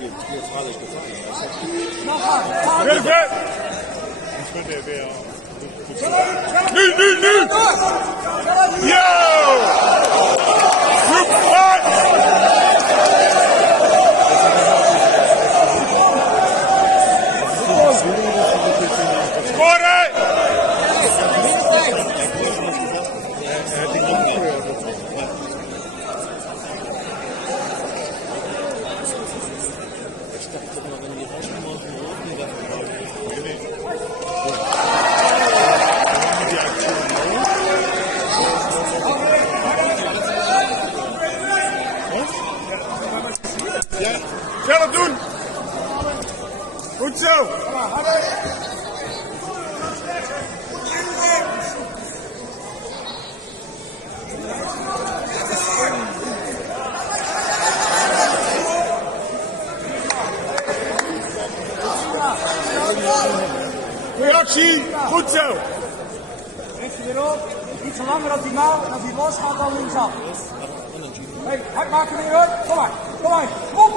Nu! Yo! Groep 5! Scoren! Zelf doen! Goed zo! Reactie! Goed zo! Rechtje weer op. Iets langer op die mouw en als die los gaat dan linksaf. Hey, hard maken weer hoor. Kom maar. Kom!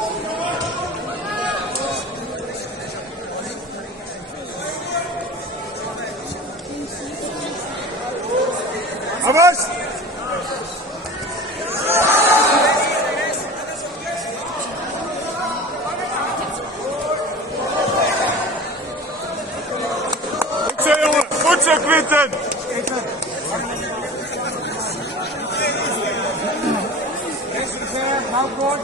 Abbas! Goed zo jongen, goed zo Quinten! Rechts ver, mouw kort.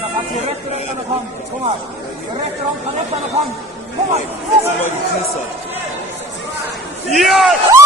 Dan gaat je rechterhand aan de gang. Kom maar. De rechterhand gaat recht aan de gang. Kom maar. Ja!